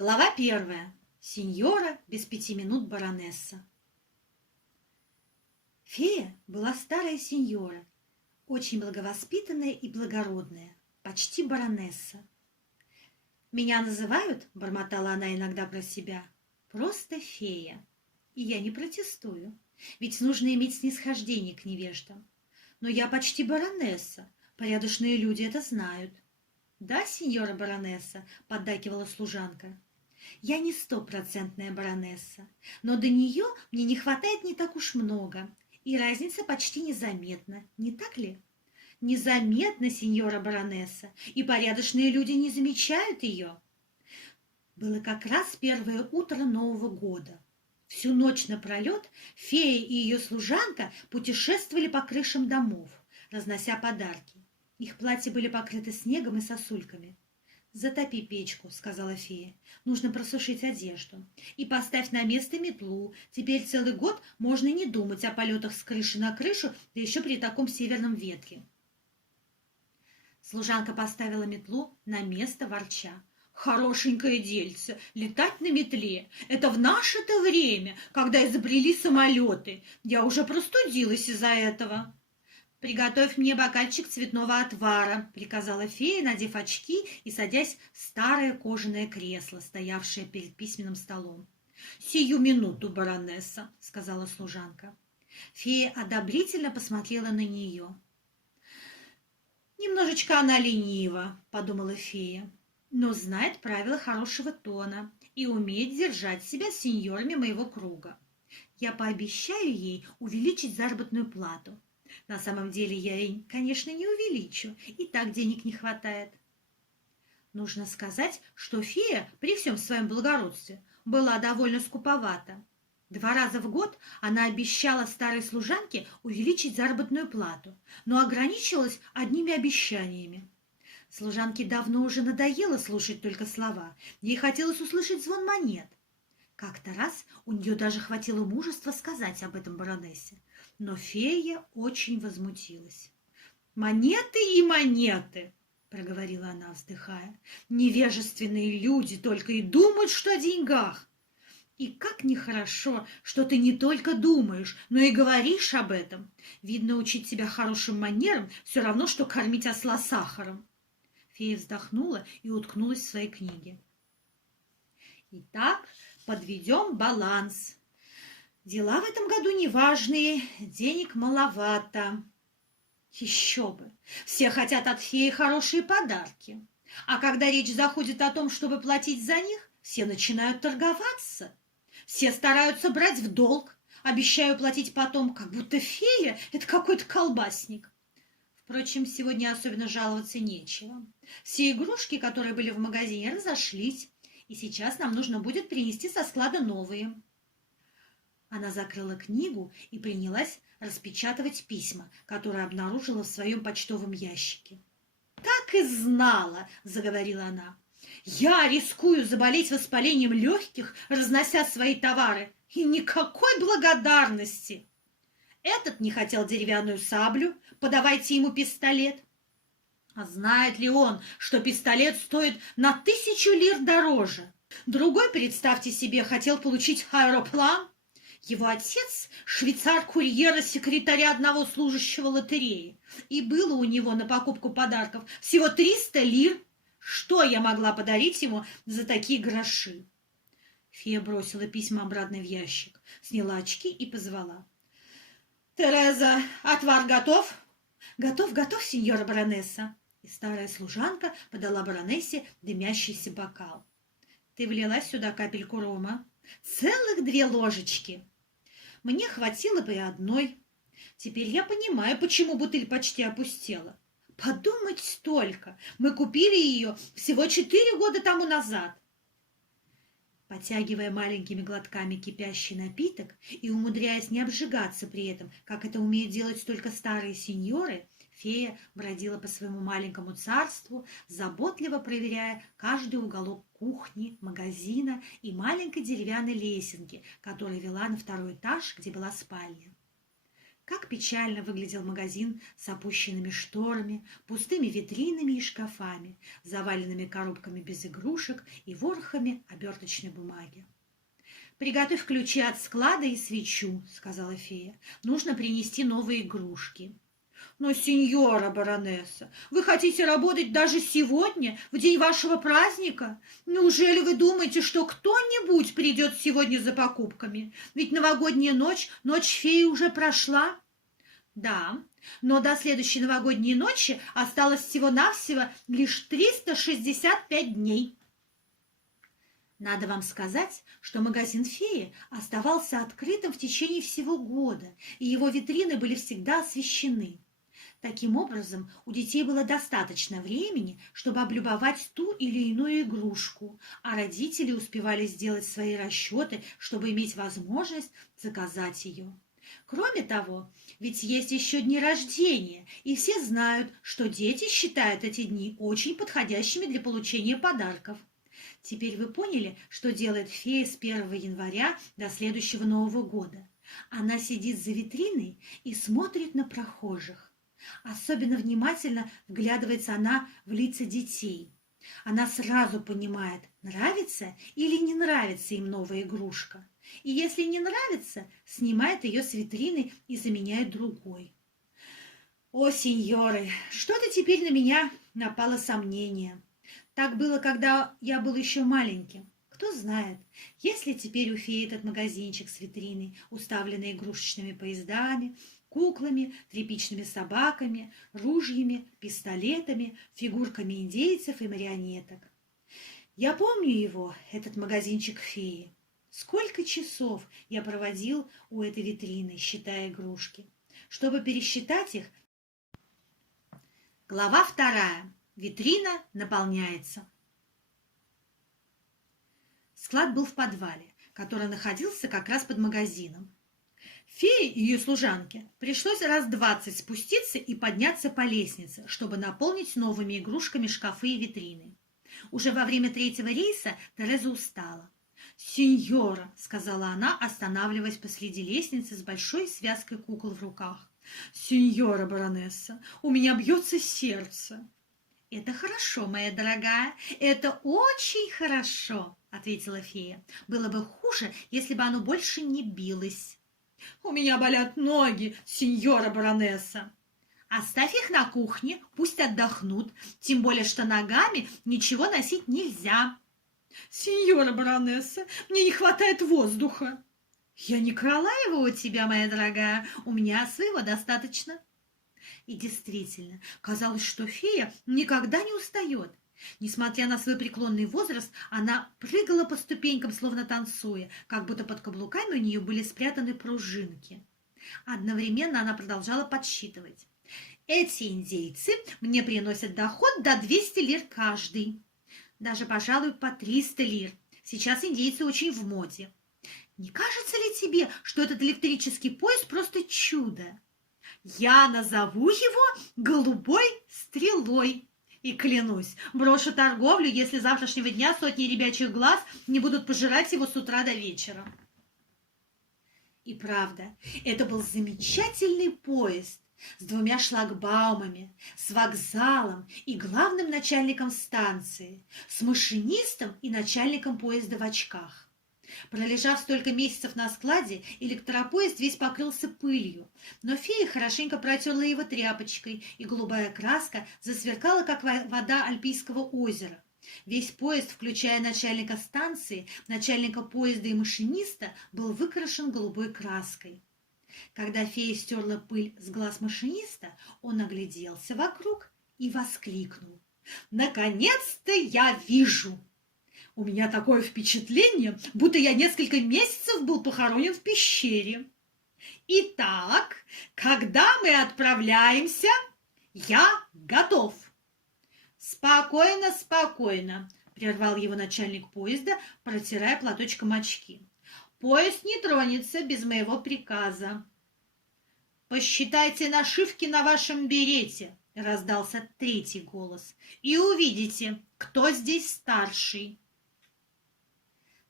Глава первая. Синьора без 5 минут баронесса. Фея была старая синьора, очень благовоспитанная и благородная, почти баронесса. «Меня называют, — бормотала она иногда про себя, — просто фея. И я не протестую, ведь нужно иметь снисхождение к невеждам. Но я почти баронесса, порядочные люди это знают». «Да, синьора баронесса, — поддакивала служанка. Я не стопроцентная баронесса, но до нее мне не хватает не так уж много, и разница почти незаметна, не так ли?» «Незаметно, синьора баронесса, и порядочные люди не замечают ее». Было как раз первое утро Нового года. Всю ночь напролет фея и ее служанка путешествовали по крышам домов, разнося подарки. Их платья были покрыты снегом и сосульками. «Затопи печку, — сказала фея, — нужно просушить одежду. И поставь на место метлу. Теперь целый год можно не думать о полетах с крыши на крышу, да еще при таком северном ветре». Служанка поставила метлу на место, ворча: «Хорошенькое дельце, летать на метле. Это в наше-то время, когда изобрели самолеты. Я уже простудилась из-за этого». «Приготовь мне бокальчик цветного отвара», — приказала фея, надев очки и садясь в старое кожаное кресло, стоявшее перед письменным столом. «Сию минуту, баронесса», — сказала служанка. Фея одобрительно посмотрела на нее. «Немножечко она ленива», — подумала фея, «но знает правила хорошего тона и умеет держать себя с сеньорами моего круга. Я пообещаю ей увеличить заработную плату. На самом деле я ей, конечно, не увеличу, и так денег не хватает». Нужно сказать, что фея при всем своем благородстве была довольно скуповата. 2 раза в год она обещала старой служанке увеличить заработную плату, но ограничилась одними обещаниями. Служанке давно уже надоело слушать только слова, ей хотелось услышать звон монет. Как-то раз у нее даже хватило мужества сказать об этом баронессе, но фея очень возмутилась. «Монеты и монеты!» — проговорила она, вздыхая. «Невежественные люди только и думают, что о деньгах. И как нехорошо, что ты не только думаешь, но и говоришь об этом. Видно, учить тебя хорошим манерам все равно, что кормить осла сахаром». Фея вздохнула и уткнулась в свои книги. «Итак, подведем баланс. Дела в этом году неважные, денег маловато». Еще бы! Все хотят от феи хорошие подарки. А когда речь заходит о том, чтобы платить за них, все начинают торговаться. Все стараются брать в долг, обещаю платить потом, как будто фея — это какой-то колбасник. Впрочем, сегодня особенно жаловаться нечего. Все игрушки, которые были в магазине, разошлись, и сейчас нам нужно будет принести со склада новые. Она закрыла книгу и принялась распечатывать письма, которые обнаружила в своем почтовом ящике. «Так и знала, — заговорила она, — я рискую заболеть воспалением легких, разнося свои товары, и никакой благодарности. Этот не хотел деревянную саблю, подавайте ему пистолет. А знает ли он, что пистолет стоит на 1000 лир дороже? Другой, представьте себе, хотел получить аэроплан. Его отец — швейцар-курьера-секретаря одного служащего лотереи, и было у него на покупку подарков всего 300 лир. Что я могла подарить ему за такие гроши?» Фея бросила письма обратно в ящик, сняла очки и позвала: «Тереза, отвар готов?» «Готов, готов, сеньора баронесса». И старая служанка подала баронессе дымящийся бокал. «Ты влила сюда капельку рома?» «Целых 2 ложечки». «Мне хватило бы и одной. Теперь я понимаю, почему бутыль почти опустела. Подумать только, мы купили ее всего 4 года тому назад». Потягивая маленькими глотками кипящий напиток и умудряясь не обжигаться при этом, как это умеют делать только старые сеньоры, фея бродила по своему маленькому царству, заботливо проверяя каждый уголок кухни, магазина и маленькой деревянной лесенки, которая вела на 2-й этаж, где была спальня. Как печально выглядел магазин с опущенными шторами, пустыми витринами и шкафами, заваленными коробками без игрушек и ворохами оберточной бумаги. «Приготовь ключи от склада и свечу», — сказала фея. «Нужно принести новые игрушки». «Но, сеньора баронесса, вы хотите работать даже сегодня, в день вашего праздника? Неужели вы думаете, что кто-нибудь придет сегодня за покупками? Ведь новогодняя ночь, ночь феи уже прошла». «Да, но до следующей новогодней ночи осталось всего-навсего лишь 365 дней». Надо вам сказать, что магазин феи оставался открытым в течение всего года, и его витрины были всегда освещены. Таким образом, у детей было достаточно времени, чтобы облюбовать ту или иную игрушку, а родители успевали сделать свои расчеты, чтобы иметь возможность заказать ее. Кроме того, ведь есть еще дни рождения, и все знают, что дети считают эти дни очень подходящими для получения подарков. Теперь вы поняли, что делает фея с 1 января до следующего Нового года. Она сидит за витриной и смотрит на прохожих. Особенно внимательно вглядывается она в лица детей. Она сразу понимает, нравится или не нравится им новая игрушка. И если не нравится, снимает ее с витрины и заменяет другой. О, сеньоры, что-то теперь на меня напало сомнение. Так было, когда я был еще маленьким. Кто знает, есть ли теперь у феи этот магазинчик с витриной, уставленный игрушечными поездами, куклами, тряпичными собаками, ружьями, пистолетами, фигурками индейцев и марионеток. Я помню его, этот магазинчик феи. Сколько часов я проводил у этой витрины, считая игрушки. Чтобы пересчитать их, глава 2. Витрина наполняется. Склад был в подвале, который находился как раз под магазином. Фее и ее служанке пришлось раз 20 спуститься и подняться по лестнице, чтобы наполнить новыми игрушками шкафы и витрины. Уже во время 3-го рейса Тереза устала. «Сеньора», — сказала она, останавливаясь посреди лестницы с большой связкой кукол в руках. «Сеньора баронесса, у меня бьется сердце». «Это хорошо, моя дорогая, это очень хорошо», — ответила фея. «Было бы хуже, если бы оно больше не билось». «У меня болят ноги, сеньора баронесса». «Оставь их на кухне, пусть отдохнут, тем более что ногами ничего носить нельзя». «Сеньора баронесса, мне не хватает воздуха». «Я не крала его у тебя, моя дорогая, у меня своего достаточно». И действительно, казалось, что фея никогда не устает. Несмотря на свой преклонный возраст, она прыгала по ступенькам, словно танцуя, как будто под каблуками у нее были спрятаны пружинки. Одновременно она продолжала подсчитывать. «Эти индейцы мне приносят доход до 200 лир каждый. Даже, пожалуй, по 300 лир. Сейчас индейцы очень в моде. Не кажется ли тебе, что этот электрический поезд просто чудо? Я назову его «Голубой стрелой». И клянусь, брошу торговлю, если с завтрашнего дня сотни ребячих глаз не будут пожирать его с утра до вечера». И правда, это был замечательный поезд с 2 шлагбаумами, с вокзалом и главным начальником станции, с машинистом и начальником поезда в очках. Пролежав столько месяцев на складе, электропоезд весь покрылся пылью, но фея хорошенько протерла его тряпочкой, и голубая краска засверкала, как вода Альпийского озера. Весь поезд, включая начальника станции, начальника поезда и машиниста, был выкрашен голубой краской. Когда фея стерла пыль с глаз машиниста, он огляделся вокруг и воскликнул: «Наконец-то я вижу! У меня такое впечатление, будто я несколько месяцев был похоронен в пещере. Итак, когда мы отправляемся, я готов». «Спокойно, спокойно», — прервал его начальник поезда, протирая платочком очки. «Поезд не тронется без моего приказа». «Посчитайте нашивки на вашем берете», — раздался 3-й голос, «и увидите, кто здесь старший».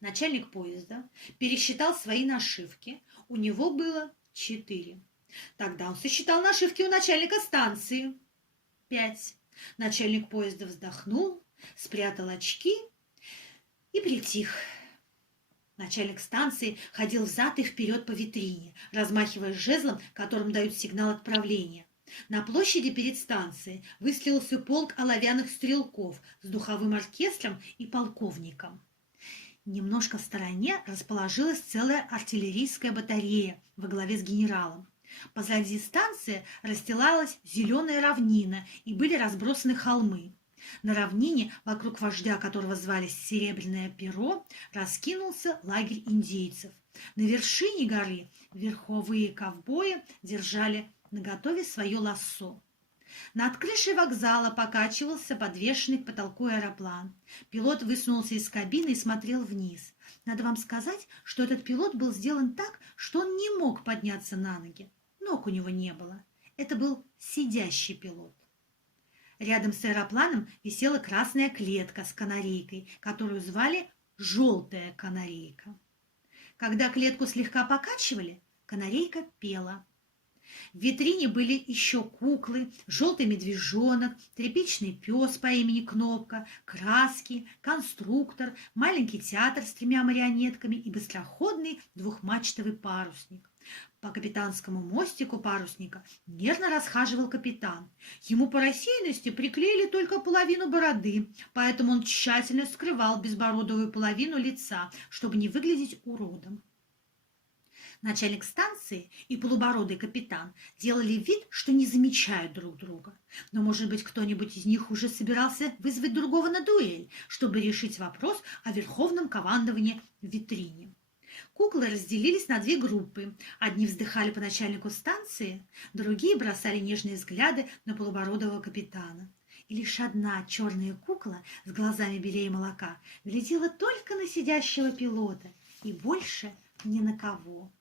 Начальник поезда пересчитал свои нашивки. У него было 4. Тогда он сосчитал нашивки у начальника станции. 5. Начальник поезда вздохнул, спрятал очки и притих. Начальник станции ходил взад и вперед по витрине, размахивая жезлом, которым дают сигнал отправления. На площади перед станцией выстроился полк оловянных стрелков с духовым оркестром и полковником. Немножко в стороне расположилась целая артиллерийская батарея во главе с генералом. Позади станции расстилалась зеленая равнина и были разбросаны холмы. На равнине, вокруг вождя, которого звали Серебряное Перо, раскинулся лагерь индейцев. На вершине горы верховые ковбои держали наготове свое лассо. Над крышей вокзала покачивался подвешенный к потолку аэроплан. Пилот высунулся из кабины и смотрел вниз. Надо вам сказать, что этот пилот был сделан так, что он не мог подняться на ноги. Ног у него не было. Это был сидящий пилот. Рядом с аэропланом висела красная клетка с канарейкой, которую звали «желтая канарейка». Когда клетку слегка покачивали, канарейка пела. В витрине были еще куклы, желтый медвежонок, тряпичный пес по имени Кнопка, краски, конструктор, маленький театр с 3 марионетками и быстроходный двухмачтовый парусник. По капитанскому мостику парусника нервно расхаживал капитан. Ему по рассеянности приклеили только половину бороды, поэтому он тщательно скрывал безбородовую половину лица, чтобы не выглядеть уродом. Начальник станции и полубородый капитан делали вид, что не замечают друг друга. Но, может быть, кто-нибудь из них уже собирался вызвать другого на дуэль, чтобы решить вопрос о верховном командовании в витрине. Куклы разделились на 2 группы. Одни вздыхали по начальнику станции, другие бросали нежные взгляды на полубородого капитана. И лишь одна черная кукла с глазами белее молока глядела только на сидящего пилота и больше ни на кого.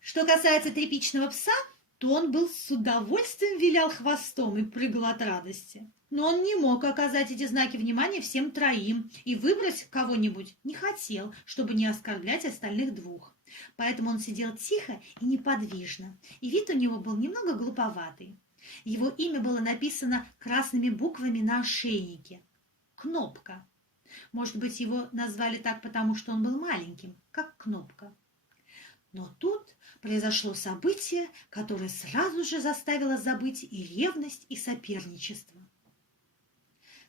Что касается тряпичного пса, то он был с удовольствием вилял хвостом и прыгал от радости. Но он не мог оказать эти знаки внимания всем 3 и выбрать кого-нибудь не хотел, чтобы не оскорблять остальных 2. Поэтому он сидел тихо и неподвижно, и вид у него был немного глуповатый. Его имя было написано красными буквами на ошейнике – Кнопка. Может быть, его назвали так, потому что он был маленьким, как Кнопка. Но тут произошло событие, которое сразу же заставило забыть и ревность, и соперничество.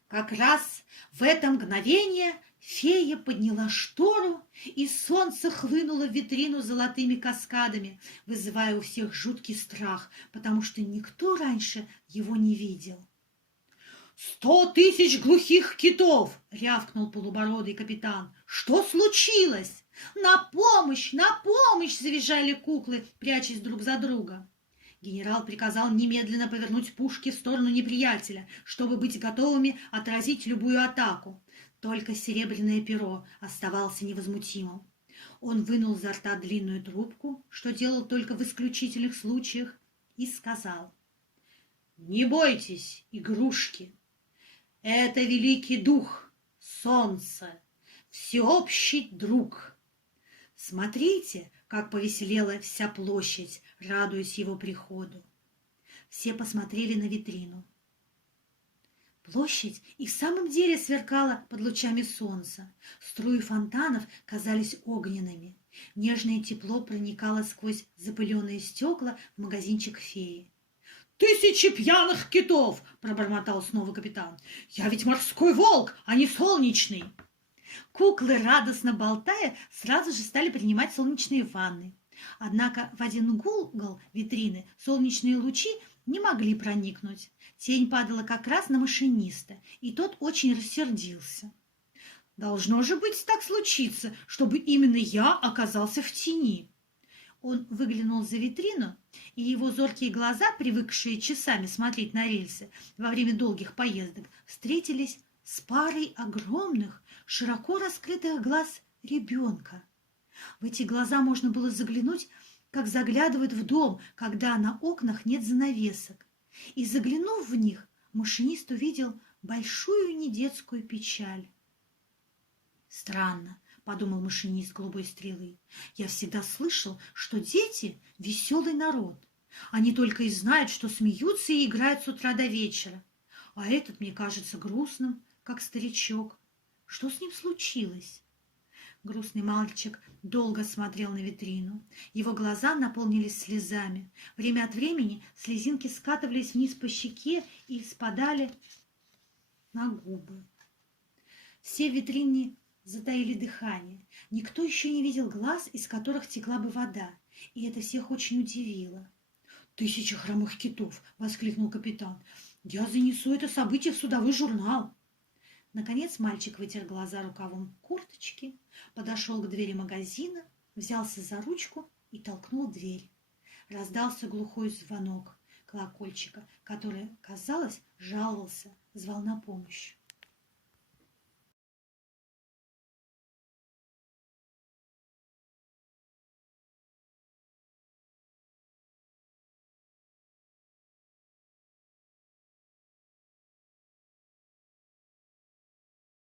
Как раз в это мгновение фея подняла штору, и солнце хлынуло в витрину золотыми каскадами, вызывая у всех жуткий страх, потому что никто раньше его не видел. 100 000 глухих китов! — рявкнул полубородый капитан. — Что случилось? На помощь! На помощь! — завизжали куклы, прячась друг за друга. Генерал приказал немедленно повернуть пушки в сторону неприятеля, чтобы быть готовыми отразить любую атаку. Только Серебряное Перо оставался невозмутимым. Он вынул изо рта длинную трубку, что делал только в исключительных случаях, и сказал: «Не бойтесь, игрушки! Это великий дух, солнце, всеобщий друг. Смотрите, как повеселела вся площадь, радуясь его приходу». Все посмотрели на витрину. Площадь и в самом деле сверкала под лучами солнца. Струи фонтанов казались огненными. Нежное тепло проникало сквозь запыленные стекла в магазинчик феи. «1000 пьяных китов!» – пробормотал снова капитан. «Я ведь морской волк, а не солнечный!» Куклы, радостно болтая, сразу же стали принимать солнечные ванны. Однако в один угол витрины солнечные лучи не могли проникнуть. Тень падала как раз на машиниста, и тот очень рассердился. «Должно же быть так случиться, чтобы именно я оказался в тени!» Он выглянул за витрину, и его зоркие глаза, привыкшие часами смотреть на рельсы во время долгих поездок, встретились с парой огромных, широко раскрытых глаз ребенка. В эти глаза можно было заглянуть, как заглядывают в дом, когда на окнах нет занавесок. И, заглянув в них, машинист увидел большую недетскую печаль. «Странно», — подумал машинист голубой стрелы. Я всегда слышал, что дети – веселый народ. Они только и знают, что смеются и играют с утра до вечера. А этот мне кажется грустным, как старичок. Что с ним случилось? Грустный мальчик долго смотрел на витрину. Его глаза наполнились слезами. Время от времени слезинки скатывались вниз по щеке и спадали на губы. Все в витрине затаили дыхание. Никто еще не видел глаз, из которых текла бы вода, и это всех очень удивило. «Тысяча хромых китов!» — воскликнул капитан. «Я занесу это событие в судовой журнал!» Наконец мальчик вытер глаза рукавом курточки, подошел к двери магазина, взялся за ручку и толкнул дверь. Раздался глухой звонок колокольчика, который, казалось, жаловался, звал на помощь.